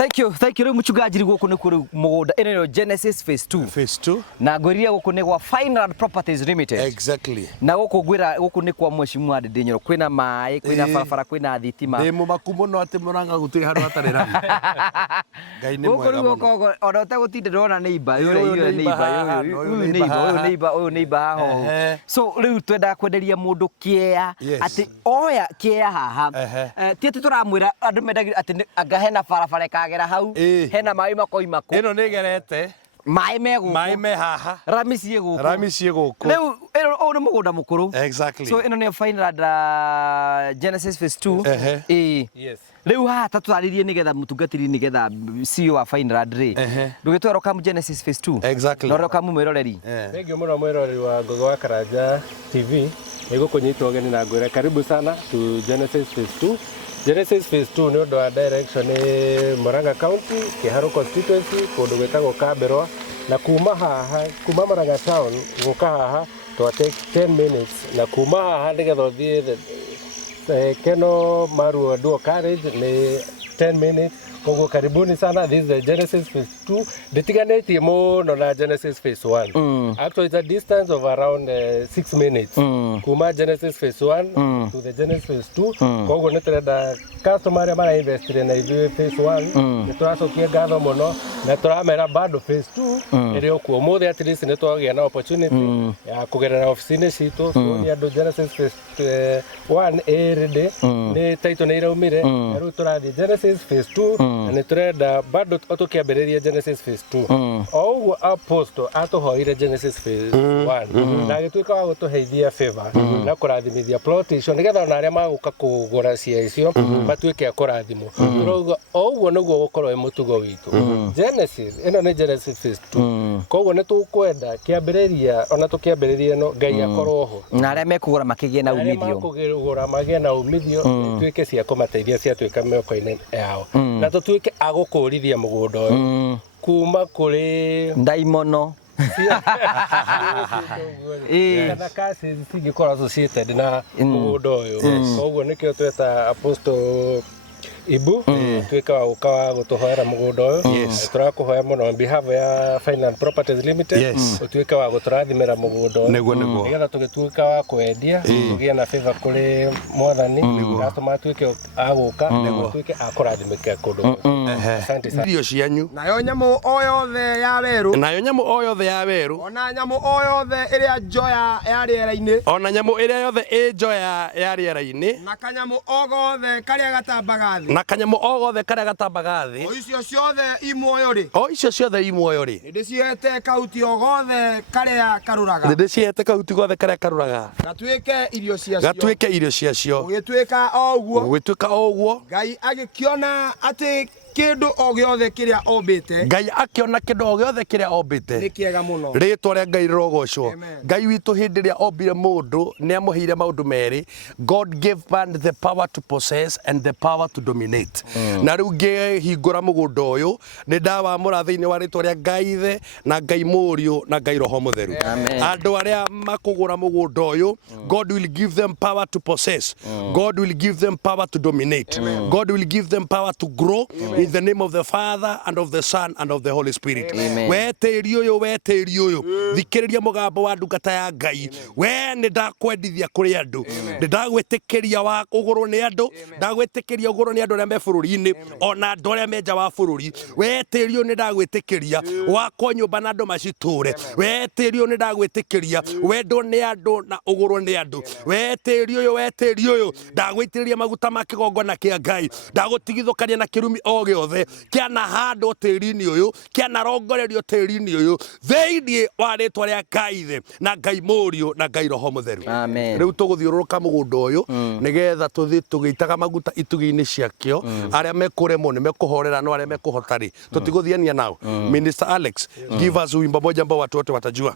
Thank you. Rĩu mũchungaji gũkũ nĩ kũrĩ mũgũnda ĩno Genesis phase 2. Phase 2. Na ngwĩrĩria gũkũ nĩ gwa Fineland Properties Limited. Exactly. Na gũkũ ngwĩra gũkũ nĩ kwa Mheshimiwa Ndĩnyoro. Kwĩna maĩ, kwĩna barabara, kwĩna thitima. Ndĩ mũmaku mũno atĩ Mũrang'a gũtirĩ handũ hatarĩ rami. Ngai nĩ mwega mũno. Gũkũ ona ũtegũtinda ndona neighbor ũyũ neighbor haho. So rĩu twenda kwenderia mũndũ kĩea atĩ oya kĩea haha. Ti atĩ tũramwĩra andũ mendagia atĩ anga hena barabara kagera hau, hena maĩ makoima kũ. Ĩno nĩ gerete. Maĩ me gũkũ. Maĩ me haha. Rami ciĩ gũkũ. Rami ciĩ gũkũ. Rĩu ũyũ nĩ mũgũnda mũkũrũ. Exactly. So ĩno nĩ Fineland Genesis phase 2. Yes. Rĩu haha tatũarĩrie nĩgetha mũtungatĩri nĩgetha CEO wa Fineland rĩ. Ndũgĩtwara kamu Genesis phase 2. Exactly. Na kamu mwĩroreri. Thank you mũno mwĩroreri wa Ngũgĩ wa Karanja TV. Nĩgũkũnyita ũgeni na ngwĩra karibu sana to Genesis phase 2. Genesis phase 2 nĩ ũndũ wa direction nĩ Murang'a County, Kĩharũ constituency, kũndũ gwĩtagwo Kambĩrwa, na kuma haha, kuma Murang'a town gũka haha twa take 10 minutes, na kuma haha nĩgetha ũthiĩ Keno Maruo Duo Carriage nĩ 10 minutes. Koguo karibuni sana. This is the Genesis phase 2. Nditiganĩtie mũno na Genesis phase 1. Actually it's a distance of around 6 minutes. Kuma Genesis phase 1 to the Genesis phase 2. Koguo nĩ tũrenda customer arĩa marainvestire na ithuĩ phase 1 nĩ tũracokia ngatho mũno na tũramera bado phase 2 ĩrĩ okuo. Ũmũthĩ at least nĩ twagĩa na opportunity ya kũgerera ofici-inĩ citũ nĩ andũ Genesis phase 1 ready nĩ title nĩ iraumire, na rĩu tũrathiĩ Genesis phase 2 na nĩ tũrenda bado tũkĩambĩrĩria Genesis phase 2. O ũguo apostle atũhoire Genesis phase 1 na agĩtuĩka wa gũtũheithia favor na kũrathimithia plot icio nĩgetha ona arĩa magũka kũgũra cia icio matuĩke a kũrathimwo. Tũrauga o ũguo nĩguo gũkorwo mũtugo witũ. Genesis ĩno nĩ Genesis phase 2. Koguo nĩ tũkwenda kĩambĩrĩria ona tũkĩambĩrĩria no Ngai akorwo ho. Na arĩa mekũgũra makĩgĩe na umithio. Makũgũra magĩe na umithio tuĩke cia kũmateithia ciatuĩka mĩoko-inĩ yao. Na tũtuĩke a gũkũrithia mũgũnda ũyũ kuma kũrĩ ndaimono. Kana kasi cingĩkorwo associated na mũgũnda ũyũ. Koguo nĩkĩo tweta Apostle Ibu tuĩka wa gũka wa gũtũhoera mũgũnda ũyũ. Tũrakũhoya mũno on behalf ya Fineland Properties Limited ũtuĩke wa gũtũrathimĩra mũgũnda ũyũ nĩgetha tũgĩtuĩka wa kwendia tũgĩe na favor kũrĩ Mwathani, customer atuĩke a gũka tuĩke a kũrathimĩka kũndũ. Asante sana. Irio cianyu. Nayo nyamũ o yothe ya werũ. Nayo nyamũ o yothe ya werũ. Ona nyamũ o yothe ĩrĩa njoya ya rĩera-inĩ. Ona nyamũ ĩrĩa yothe ĩ njoya ya rĩera-inĩ. Na kanyamũ o gothe karĩa gatambaga thĩ. Na kanyamũ o gothe karĩa gatambaga thĩ. O icio ciothe i muoyo rĩ. O icio ciothe i muoyo rĩ. Ndĩcihete kahuti o gothe karĩa karũraga. Ndĩcihete kahuti gothe karĩa karũraga. Gatuĩke irio ciacio. Gatuĩke irio ciacio. Ũgĩtuĩka o ũguo. Ũgĩtuĩka o ũguo. Ngai agĩkĩona atĩ kĩndũ o gĩothe kĩrĩa ombĩte. Ngai akĩona kĩndũ o gĩothe kĩrĩa ombĩte. Nĩ kĩega mũno. Rĩĩtwa rĩa Ngai rĩrogocwo. Ngai witũ hĩndĩ ĩrĩa ombire mũndũ nĩ amũheire maũndũ merĩ. God gave man the power to possess and the power to dominate. Na rĩu ngĩhingũra mũgũnda ũyũ nĩ ndawamũra thĩinĩ wa rĩĩtwa rĩa Ngai Ithe na Ngai Mũriũ na Ngai Roho Mũtheru. Andũ arĩa makũgũra mũgũnda ũyũ, God will give them power to possess. God will give them power to dominate. God will give them power to grow. In the name of the Father and of the Son and of the Holy Spirit. We tĩri ũyũ thikĩrĩria mũgambo wa ndungata ya Ngai. We nĩ ndakwendithia kũrĩ andũ. Nĩ ndagwĩtĩkĩria wa ũgũrũ nĩ andũ. Ndagwĩtĩkĩria ũgũrũ nĩ andũ arĩa me bũrũri-inĩ ona andũ arĩa me nja wa bũrũri. We tĩri ũyũ nĩ ndagwĩtĩkĩria wakwo nyũmba na andũ macitũre. We tĩri ũyũ nĩ ndagwĩtĩkĩria wendwo nĩ andũ na ũgũrũ nĩ andũ. We tĩri ũyũ ndagwĩitĩrĩria maguta ma kĩgongona kĩa Ngai. Ndagũtigithũkania na kĩrumi o gĩothe kĩana handwo tĩri-inĩ ũyũ kĩana rongorerio tĩri-inĩ ũyũ thĩinĩ wa rĩĩtwa rĩa Ngai Ithe na Ngai Mũriũ na Ngai Roho Mũtheru. Rĩu tũgũthiũrũrũka mũgũnda ũyũ nĩgetha tũthiĩ tũgĩitaga maguta itugĩ-inĩ ciakĩo. Arĩa mekũremwo nĩ mekũhorera no arĩa mekũhota rĩ tũtigũthiania nao. Minister Alex, give us wimbo moja ambao watu wote watajua.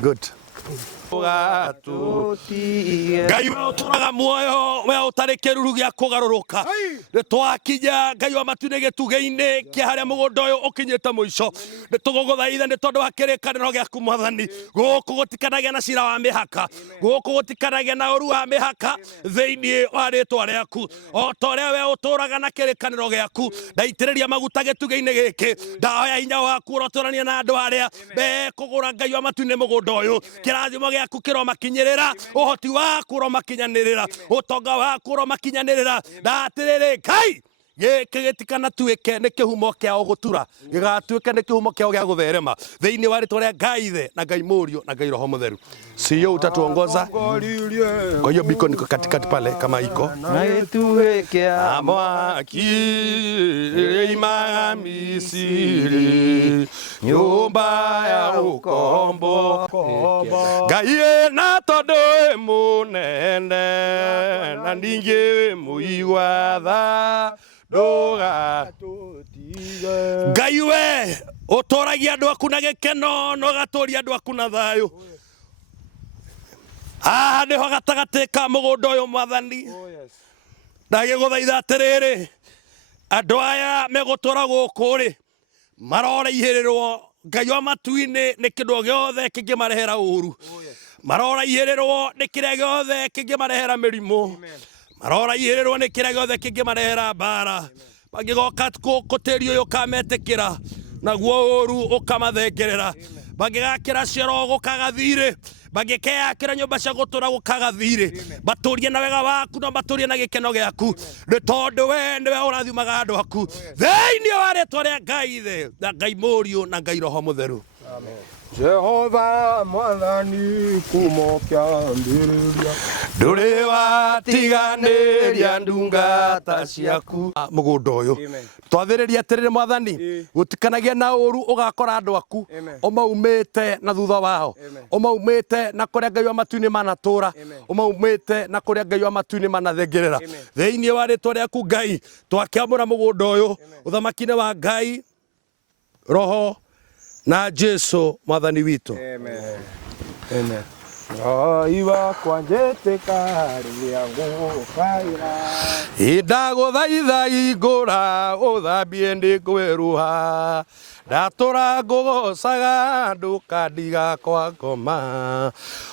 Good. Ngai we uturaga muoyo we utari kiruru gia kugaruruka ni twakinya Ngai wa matu-ini gituge-ini kia haria mugunda uyu ukinyite muico ni tuguguthaitha ni tondu wa kirikaniro giaku Mwathani guku gutikanagia na cira wa mihaka guku gutikanagia na uru wa mihaka thiini wa ritwa riaku o ta uria we uturaga na kirikaniro giaku ndaitiriria maguta gituge-ini giki ndahoya hinya waku urotorania na andu aria bekugura Ngai wa matu-ini mugunda uyu kirathimo giaku kiromakinyirira uhoti waku uromakinyanirira utonga waku uromakinyanirira ndatiriri Ngai giki gitikana tuike ni kihumo kiao gutura gigatuike ni kihumo kiao gia gutherema thiini wa ritwa ria Ngai Ithe na Ngai Murio na Ngai Roho Mutheru. Sio utatuongoza kwa hiyo biko niko katikati pale kama iko na tuweke amwaki ima Misiri nyumba ya ukombo Ngai na tondu munene na ningi muigwatha nduga Ngai we utoragia andu aku na gikeno no gaturia andu aku na thayu niho gatagati ka mugunda uyu Mwathani ndagiguthaitha atiriri andu aya megutura guku ri marora ihirirwo Ngai wa matu-ini ni kindu giothe kingimarehera uru marora ihirirwo ni kiria giothe kingimarehera mirimu marora ihirirwo ni kiria giothe kingimarehera mbara bangigoka kutiri uyu kametikira naguo uru ukamathengerera bangigakira cioro gukagathire bangikeyakira nyumba cia gutura gukagathire baturie na wega waku no baturie na gikeno giaku ni tondu we niwe urathimaga andu aku thiini wa ritwa ria Ngai Ithe na Ngai Murio na Ngai Roho Mutheru. Amen. Jehova Mwathani kuuma kiambiriria nduri watiganiria ndungata ciaku mugunda uyu twathiriria atiriri Mwathani gutikanagia na uru ugakora andu aku umaumite na thutha wao umaumite na kuria Ngai wa matu-ini manatura umaumite na kuria Ngai wa matu-ini manathengerera thiini wa ritwa riaku Ngai twakiamura mugunda uyu uthamaki-ini wa Ngai Roho na Jesu Mwathani witu. Amen. Amen. Ngai wakwa njetĩka rĩrĩa ngũkaĩra ndagũthaitha igũra ũthambie ndĩkweruha ndatura ngũgocaga ndũkandiga kwa ngoma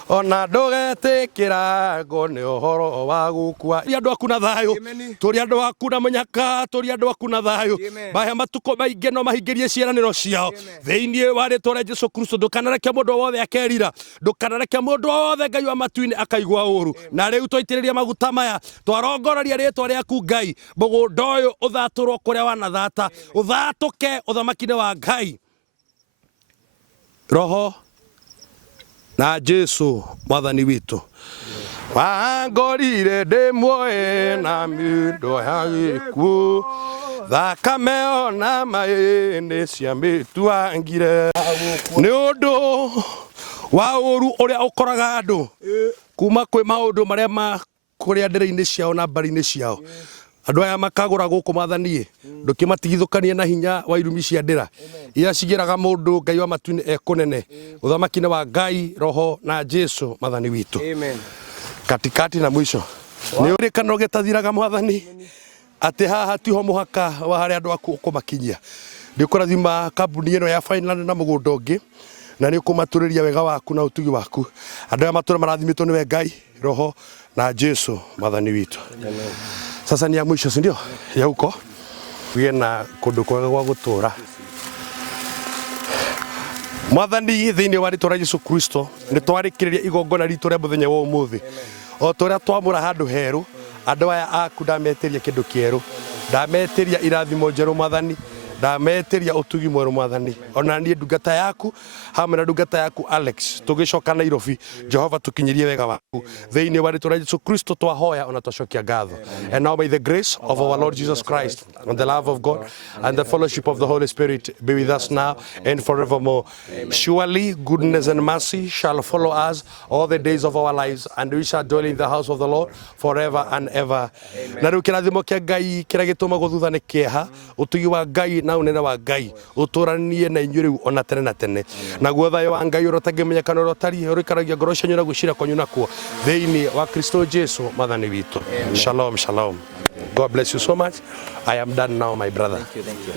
ona ndũgetikira ngo nĩ ũhoro wa gũkua andu aku na thayo turi andu aku na munyaka turi andu aku na thayo bahe matuko maingĩ no mahingirie ciĩranĩro ciao thĩinĩ wa rĩtwa rĩa Jesu Kristo ndũkanareke mũndũ wothe akerira ndũkanareke mũndũ wothe Ngai wa matu-ini akaigua ũru na rĩu twaitĩrĩria maguta maya twarongoraria rĩtwa rĩaku Ngai mũgũnda ũyũ ũthatũrwo kũrĩa wanathata ũthatũke ũthamaki-inĩ wa Ngai Roho na Jesu Mwathani witu wangorire ndĩ muoye na mĩndo ya gĩkuũ thakame ona maĩ nĩ ciamĩtuangire nĩ ũndũ wa ũru ũrĩa ũkoraga andũ kuma kwĩ maũndũ marĩa makũrĩa ndĩrĩ-inĩ ciao na mbari-inĩ ciao andu aya makagura guku Mwathani ndukimatigithukanie na hinya wa irumi cia ndira iria cigiraga mundu Ngai wa matu-ini ekunene uthamaki-ini wa Ngai Roho na Jesu Mwathani witu. Amen. Katikati na mwisho ni urikano gitathiraga Mwathani ati haha tiho muhaka wa haria andu aku ukumakinyia ndikurathima kambuni ino ya Finland na mugunda ungi na ni ukumaturiria wega waku na utugi waku andu aya matura marathimitwo niwe Ngai Roho na Jesu Mwathani witu. Amen. Sasa ni ya mwisho si ndio ya huko na kundu kwega gwa gutura Mwathani thiini wa ritwa ria Jesu Kristo ni twarikiriria igongona ritu ria muthenya wa umuthi o toria twamura handu heru andu aya aku ndametiria kindu kieru ndametiria irathimo njeru Mwathani ndametiria utugi mweru Mwathani ona ni ndungata yaku hamwe na ndungata yaku Alex tugicoka Nairobi Jehova tukinyirie wega waku thiini wa ritwa ria Jesu Kristo twahoya ona twacokia ngatho. And now may the grace of our Lord Jesus Christ and the love of God and the fellowship of the Holy Spirit be with us now and forevermore. Surely goodness and mercy shall follow us all the days of our lives and we shall dwell in the house of the Lord forever and ever. Na riu kirathimo kia Ngai kiria gituma guthutha ni kieha utugi wa Ngai na unene wa Ngai uturanie na inyuĩ rĩu ona tene na tene naguo thayũ wa Ngai ũrĩa ũtangĩmenyekana ũrĩa ũtariĩ ũrĩikaragia ngoro cianyu na gwĩciria kwanyu nakuo thĩinĩ wa Kristo Jesu mwathani witũ. Shalom, shalom. God bless you so much. I am done now, my brother. Thank you.